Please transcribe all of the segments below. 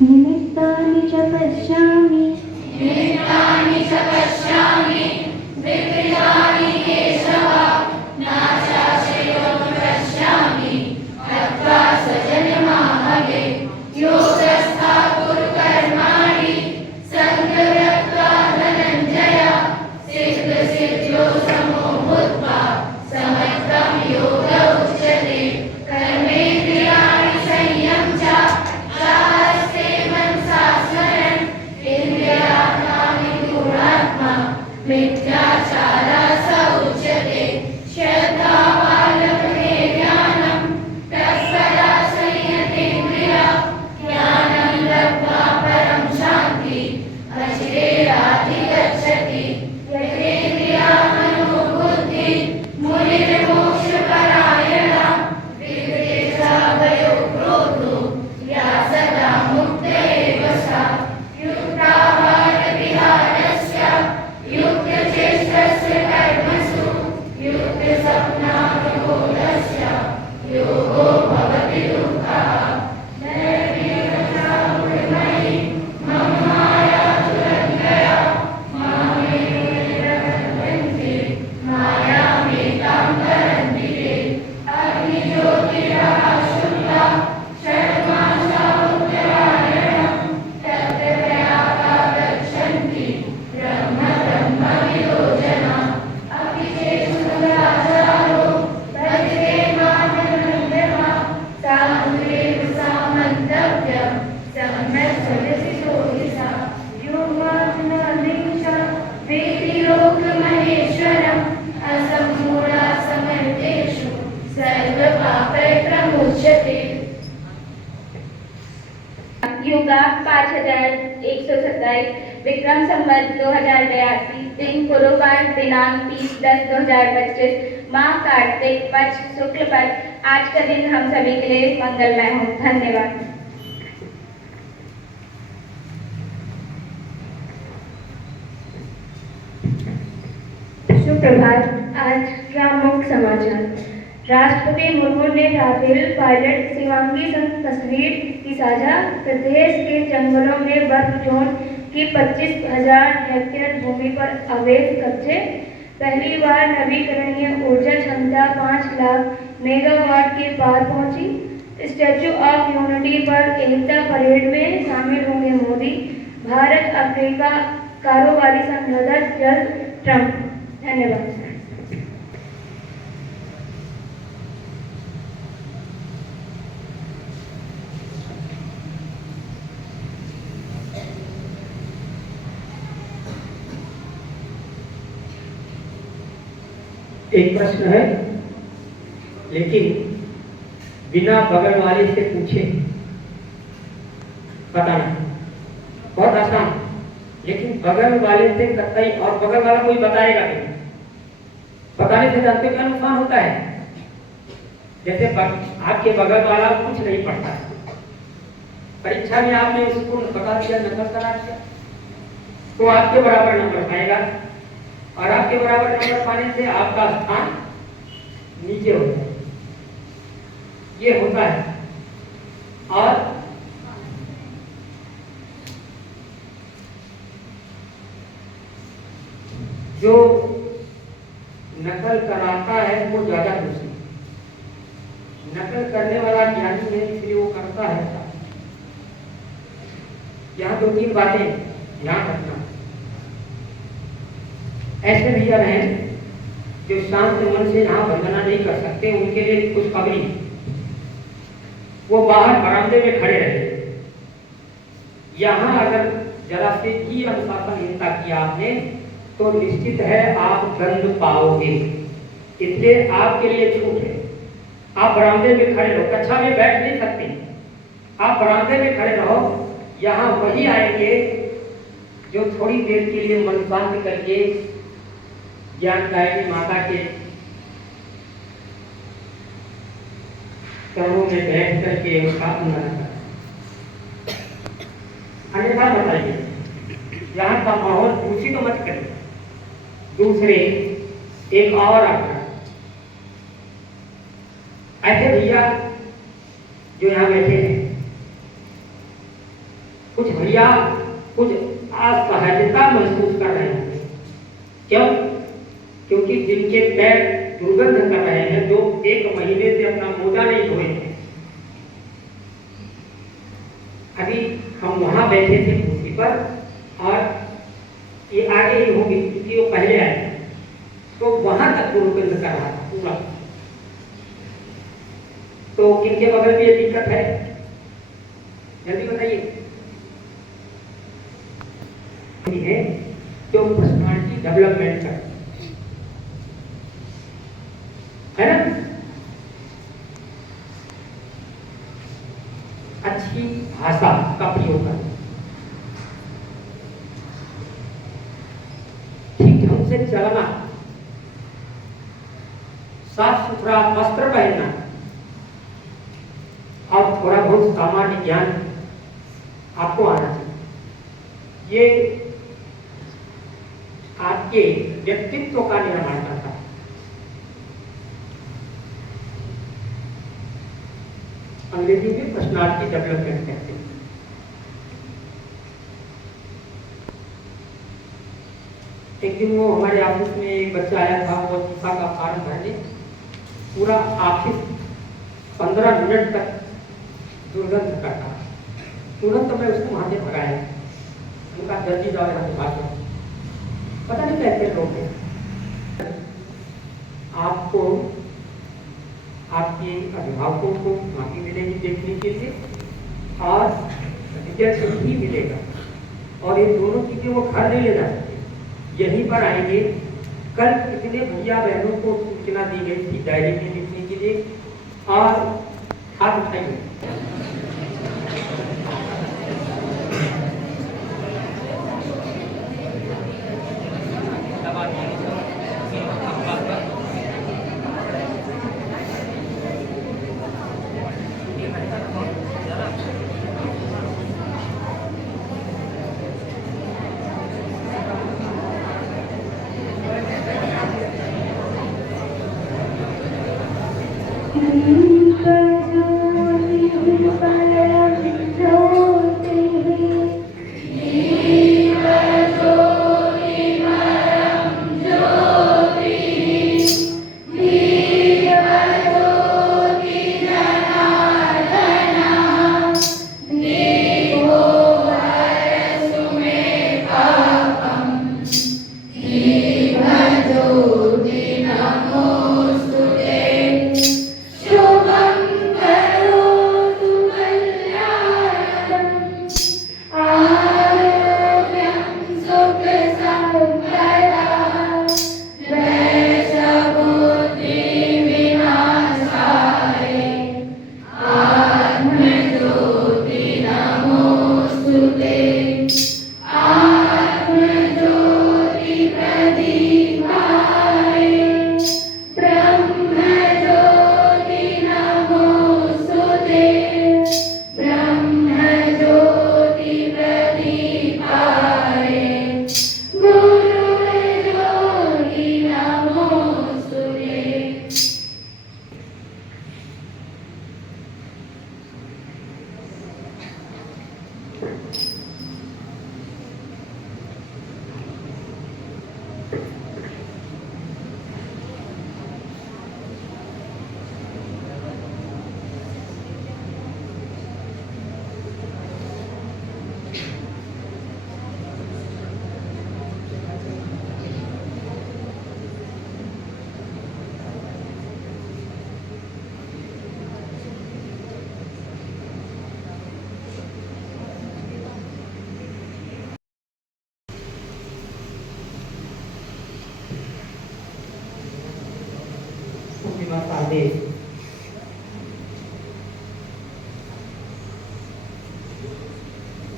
निमित्तानि च पश्यामि विकृतानि केशव नाशाशयो पश्यामि हत्वा स्वजनमाहवे योगस्था कुरु कर्माणि सङ्गरत्वा धनञ्जय सिद्धसिद्ध्यो समो भूत्वा समत्वं योग उच्यते कर्मेन्द्रियाणि संयम च साहस्ते मनसा स्मरन् इन्द्रियार्थानि गुणात्मा मिथ्याचारः स उच्यते श्रद्धावान् ज्ञानं तत्परा संयतेन्द्रिया ज्ञानं लब्ध्वा परं शान्ति अचिरेणाधिगच्छति यतेन्द्रिया मनोबुद्धि मुनिर्मोक्षपरायणः विगतेशः भयो क्रोधो या सदा मुक्त एव सा युक्ताहारविहारस्य युक्तचेष्टस्य कर्मसु युक्तसपनाविबोधस्य योगो भवति दुःखः नरकीरसामृतमयि मम माया दुरन्तया मामेव निरवहन्ति मायामेतां तरन्ति ते अग्निज्योतिरः शुक्ला षड्मासा उत्तरायणं तत्रत्यागा गच्छन्ति ब्रह्मविदो जना अपि चेत् सुराचारो भजते मानन्दमा सामुद्रेव सामन्तव्यं सम्यक् चलति सोऽधिसा यो माननीशा वेति लोकमहेश्वरम् असम्मूढा समर्थेषु सर्वपापै प्रमुच्यते। युगा 5127 विक्रम संवत 2082 दिन गुरुवार दिनांक 30/10/2025 माह कार्तिक पक्ष शुक्ल पक्ष। आज का दिन हम सभी के लिए मंगलमय हो। धन्यवाद। सुप्रभात। आज प्रमुख समाचार। राष्ट्रपति मुर्मू ने राफेल पायलट शिवांगी तस्वीर की साझा। प्रदेश के जंगलों में बर्फ जोन की 25,000 हेक्टेयर भूमि पर अवैध कब्जे। पहली बार नवीकरणीय ऊर्जा क्षमता 5 लाख मेगावाट के पार पहुंची। स्टैच्यू ऑफ यूनिटी पर एकता परेड में शामिल होंगे मोदी। भारत अफ्रीका कारोबारी समझौता जल्द ट्रंप। धन्यवाद। एक प्रश्न है, लेकिन बिना बगल वाले से पूछे बताना बहुत आसान, लेकिन बगल वाले से कतई और बगल वाला कोई बताएगा नहीं। बताने से जानते क्या नुकसान होता है? जैसे आपके बगल वाला कुछ नहीं पढ़ता है, परीक्षा में आपने उसको बता दिया, नकल करा दिया, तो आपके बराबर नंबर पाएगा और आपके बराबर नंबर पाने से आपका स्थान नीचे होता है। ये होता है। और जो नकल कराता है वो ज्यादा दूसरी, नकल करने वाला ज्ञानी है इसलिए वो करता है। यहाँ 2-3 बातें ध्यान रखना। ऐसे भैया हैं जो शांत मन से यहाँ वंदना नहीं कर सकते, उनके लिए कुछ खबरी, वो बाहर बरामदे में खड़े रहे। यहाँ अगर जरा से ही अनुशासनहीनता किया आपने तो निश्चित है आप दंड पाओगे। इसलिए आपके लिए छूट है, आप बरामदे में खड़े रहो। कक्षा में बैठ नहीं सकते, आप बरामदे में खड़े रहो। यहाँ वही आएंगे जो थोड़ी देर के लिए मन शांत करके ज्ञानदायिनी माता के चरणों में बैठ करके उसका उन्नयन करें। अन्यथा बताइए, यहाँ का माहौल दूषित तो मत करिए। दूसरे एक और आग्रह, ऐसे भैया जो यहाँ बैठे हैं भैया कुछ असहजता महसूस कर रहे हैं। क्यों? क्योंकि जिनके पैर दुर्गंध कर रहे हैं, जो 1 महीने से अपना मोजा नहीं धोए हैं। अभी हम वहां बैठे थे कुर्सी पर और ये आगे ही होंगे क्योंकि वो पहले आए, तो वहां तक दुर्गंध कर रहा था पूरा। तो किनके बगल में ये दिक्कत है, जल्दी बताइए। है जो पर्सनालिटी डेवलपमेंट कर, है ना, अच्छी भाषा का प्रयोग कर, ठीक ढंग से चलना, साफ सुथरा वस्त्र पहनना और थोड़ा बहुत सामान्य ज्ञान आपको आना चाहिए। ये आपके व्यक्तित्व का निर्माण करता है। अंग्रेजी में पर्सनालिटी डेवलपमेंट कहते हैं। एक दिन वो हमारे ऑफिस में एक बच्चा आया था, वो वजीफा का फॉर्म भरने, पूरा ऑफिस 15 मिनट तक दुर्गंध करता। तुरंत मैं उसको वहां से भगाया, उनका जल्दी जाओ यहाँ से भाग। पता नहीं कैसे लोग हैं। आपको आपके अभिभावकों को माफी मिलेगी देखने के लिए, और रिजल्ट भी मिलेगा, और ये दोनों चीजें वो घर नहीं ले जा सकते, यहीं पर आएंगे। कल कितने भैया बहनों को सूचना दी गई थी डायरी में लिखने के लिए, और हाथ उठाइए। आदेश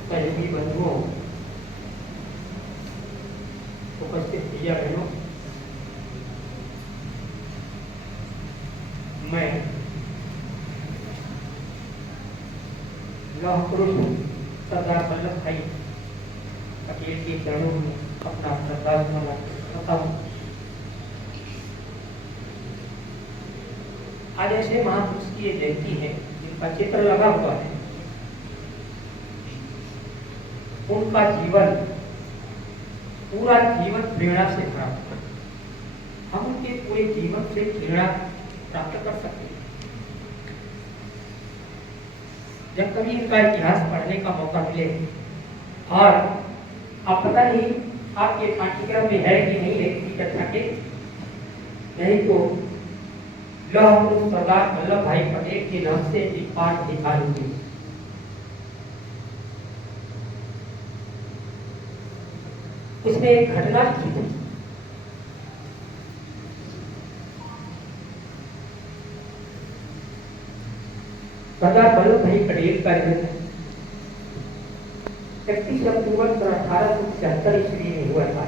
सभी बंधुओं, उपस्थित भैया बहनों, मैं लौह पुरुष सरदार वल्लभ भाई पटेल के चरणों में अपना श्रद्धांजलि करता हूँ। आज ऐसे महापुरुष की ये जयंती है जिनका चित्र लगा हुआ है। उनका जीवन पूरा जीवन प्रेरणा से भरा हुआ है। हम उनके पूरे जीवन से प्रेरणा प्राप्त कर सकते हैं। जब कभी इनका इतिहास पढ़ने का मौका मिले, और आप पता नहीं आपके पाठ्यक्रम में है कि नहीं है किसी कक्षा के, नहीं तो लौह पुरुष सरदार वल्लभ भाई पटेल के नाम से एक पाठ निकालूंगी। उसने एक घटना लिखी थी। सरदार वल्लभ भाई पटेल का जन्म 31 अक्टूबर 1876 ईस्वी में हुआ था।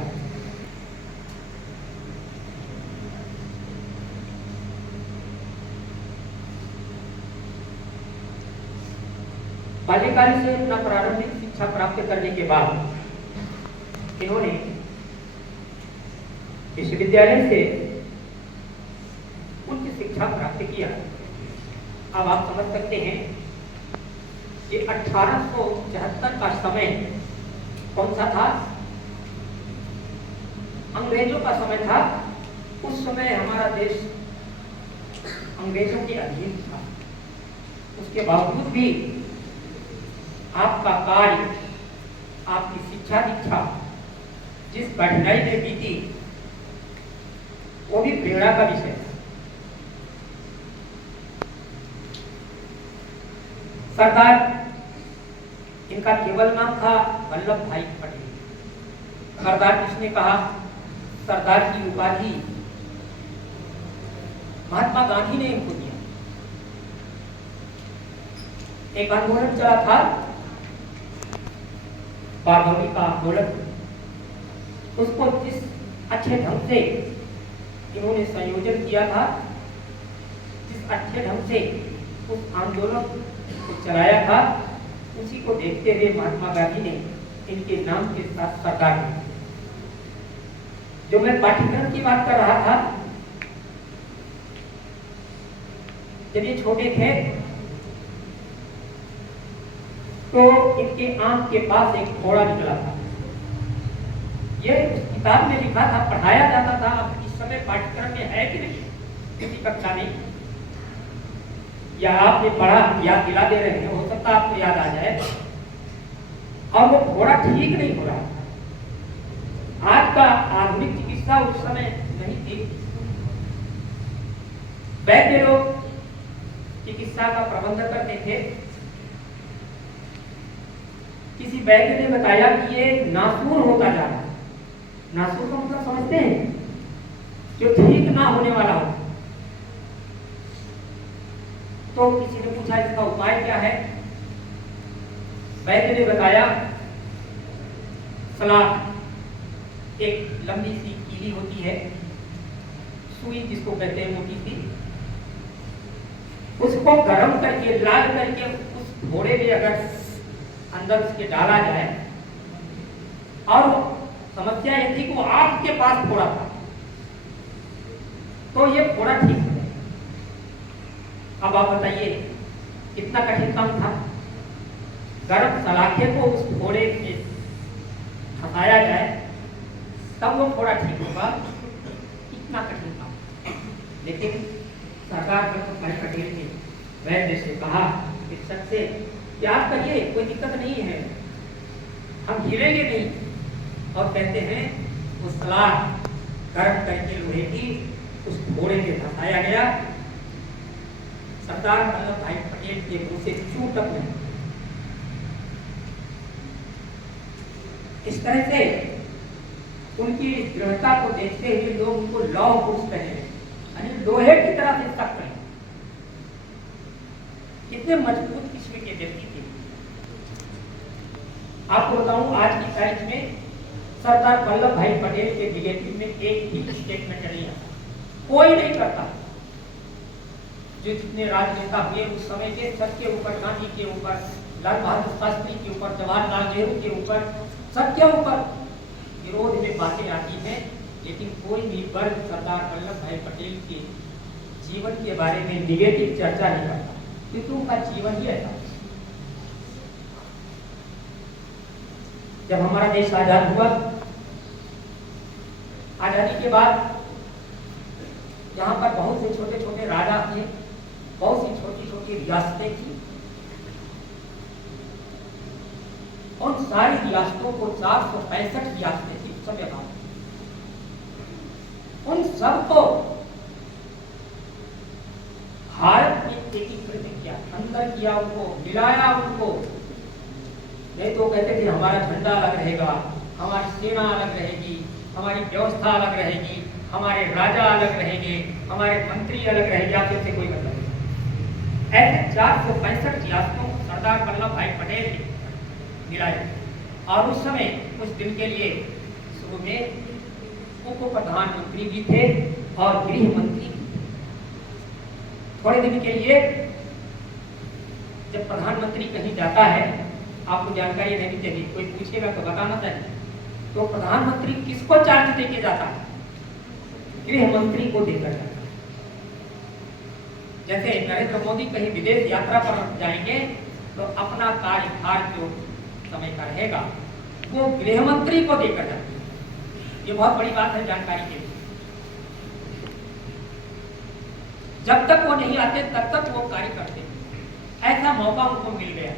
बाल्यकाल से अपना प्रारंभिक शिक्षा प्राप्त करने के बाद इन्होंने विश्वविद्यालय से उच्च शिक्षा प्राप्त किया। अब आप समझ सकते हैं कि 1874 का समय कौन सा था? अंग्रेजों का समय था। उस समय हमारा देश अंग्रेजों के अधीन था। उसके बावजूद भी आपका कार्य, आपकी शिक्षा दीक्षा जिस कठिनाई में बीती, वो भी प्रेरणा का विषय है। सरदार, इनका केवल नाम था वल्लभ भाई पटेल। सरदार किसने कहा? सरदार की उपाधि महात्मा गांधी ने इनको दिया। एक आंदोलन चला था, बारडोली का आंदोलन। उसको जिस अच्छे ढंग से इन्होंने संयोजन किया था, जिस अच्छे ढंग से उस आंदोलन को चलाया था, उसी को देखते हुए महात्मा गांधी ने इनके नाम के साथ सरदार दिया। जो मैं पाठ्यक्रम की बात कर रहा था, जब ये छोटे थे तो इनके आंख के पास एक फोड़ा निकला था। ये किताब में लिखा था, पढ़ाया जाता था। अब इस समय पाठ्यक्रम में है कि नहीं किसी कक्षा में, या आपने पढ़ा, याद दिला दे रहे हैं, हो सकता है आपको याद आ जाए। और वो फोड़ा ठीक नहीं हो रहा। आज का आधुनिक चिकित्सा उस समय नहीं थी। वैद्य लोग चिकित्सा का प्रबंध करते थे। किसी वैद्य ने बताया कि ये नासूर होता जा रहा है। नासूर का मतलब समझते हैं? जो ठीक ना होने वाला हो। तो किसी ने पूछा इसका उपाय क्या है? वैद्य ने बताया सलाद, एक लंबी सी कीली होती है, सुई जिसको कहते हैं, मोटी सी, उसको गर्म करके, लाल करके उस घोड़े में अगर अंदर उसके डाला जाए, और समस्या ये थी कि वो आंख के पास फोड़ा था, तो ये फोड़ा ठीक हो गया। अब आप बताइए कितना कठिन काम था। गर्म सलाखे को उस फोड़े में फंसाया जाए तब वो फोड़ा ठीक होगा। कितना कठिन काम। लेकिन सरदार वल्लभ भाई पटेल ने वैद्य से कहा, चिकित्सक से, कि आप करिए, कोई दिक्कत नहीं है, हम हिलेंगे नहीं। और कहते हैं वो सलाख गर्म करके लोहे की उस घोड़े में फंसाया गया। सरदार वल्लभ भाई पटेल के मुंह से चू तक नहीं। इस तरह से उनकी दृढ़ता को देखते हुए लोग उनको लौह पुरुष कहे, यानी लोहे की तरह से सख्त है। कितने मजबूत किस्म के व्यक्ति थे। आपको बताऊं, आज की तारीख में सरदार वल्लभ भाई पटेल के निगेटिव में एक भी स्टेटमेंट नहीं आता। कोई नहीं करता। जो जितने राजनेता हुए उस समय के, सबके ऊपर, गांधी के ऊपर, लाल बहादुर शास्त्री के ऊपर, जवाहरलाल नेहरू के ऊपर, सबके ऊपर विरोध में बातें आती हैं, लेकिन कोई भी वर्ग सरदार वल्लभ भाई पटेल के जीवन के बारे में निगेटिव चर्चा नहीं करता, क्योंकि उनका जीवन ही ऐसा। जब हमारा देश आजाद हुआ, आजादी के बाद यहाँ पर बहुत से छोटे छोटे राजा थे, बहुत सी छोटी छोटी रियासतें थी। उन सारी रियासतों को 465 रियासतें थी सभ्यता, उन सबको भारत में एकीकृत किया, अंदर किया, उनको मिलाया। उनको नहीं तो कहते थे हमारा झंडा अलग रहेगा, हमारी सेना अलग रहेगी, हमारी व्यवस्था अलग रहेगी, हमारे राजा अलग रहेंगे, हमारे मंत्री अलग रहेंगे, आपसे से कोई मतलब नहीं। ऐसे 465 रियासतों को सरदार वल्लभ भाई पटेल ने मिलाया। और उस समय कुछ दिन के लिए शुरू में उप प्रधानमंत्री भी थे और गृह मंत्री भी। थोड़े दिन के लिए जब प्रधानमंत्री कहीं जाता है, आपको जानकारी रहनी चाहिए, कोई पूछेगा तो बताना चाहिए, तो प्रधानमंत्री किसको चार्ज देके जाता है? गृह मंत्री को देकर जाता है। जैसे नरेंद्र मोदी कहीं विदेश यात्रा पर जाएंगे तो अपना कार्यभार जो समय का रहेगा वो गृह मंत्री को देकर जाते हैं। ये बहुत बड़ी बात है जानकारी के लिए। जब तक वो नहीं आते तब तक वो कार्य करते। ऐसा मौका उनको मिल गया।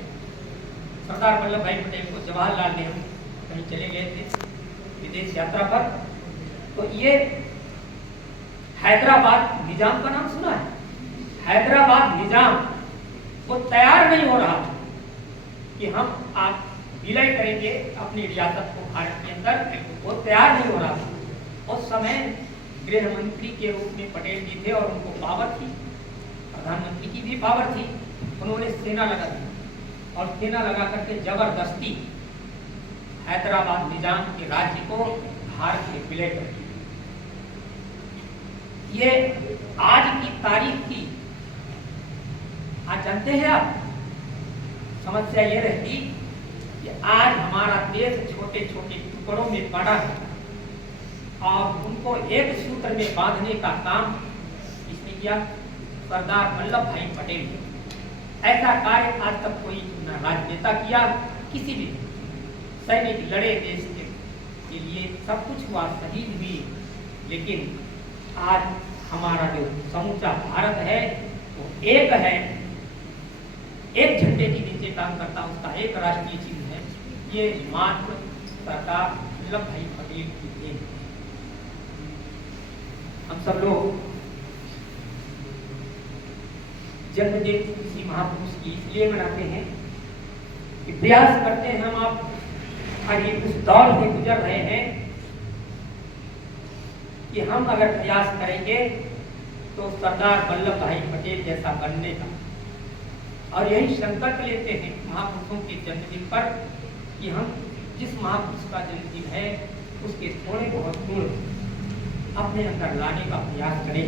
सरदार वल्लभ भाई पटेल को जवाहरलाल नेहरू कहीं चले गए थे विदेश यात्रा पर, तो ये हैदराबाद निजाम का नाम सुना है? हैदराबाद निजाम वो तैयार नहीं हो रहा कि हम आप विलय करेंगे अपनी रियासत को भारत के अंदर, वो तैयार नहीं हो रहा था। उस समय गृह मंत्री के रूप में पटेल जी थे और उनको पावर थी, प्रधानमंत्री की भी पावर थी। उन्होंने सेना लगा दी और सेना लगा करके जबरदस्ती हैदराबाद निजाम के राज्य को भारत में विलय कर दिया। ये आज की तारीख की, आज जानते हैं आप, समस्या ये रहती कि आज हमारा देश छोटे छोटे टुकड़ों में पड़ा है और उनको एक सूत्र में बांधने का काम किसने किया? सरदार वल्लभ भाई पटेल ने। ऐसा कार्य आज तक कोई न राजनेता किया, किसी भी सैनिक लड़े देश के लिए, सब कुछ हुआ, शहीद भी, लेकिन आज हमारा जो समूचा भारत है वो एक है, एक झंडे के नीचे काम करता, उसका एक राष्ट्रीय चिन्ह है। ये मात्र सरदार वल्लभ भाई पटेल की देन। हम सब लोग जन्मदिन किसी महापुरुष की इसलिए मनाते हैं कि प्रयास करते हैं हम आप आगे उस दौर से गुजर रहे हैं कि हम अगर प्रयास करेंगे तो सरदार वल्लभ भाई पटेल जैसा बनने का, और यही संकल्प लेते हैं महापुरुषों के जन्मदिन पर कि हम जिस महापुरुष का जन्मदिन है उसके थोड़े बहुत गुण अपने अंदर लाने का प्रयास करें।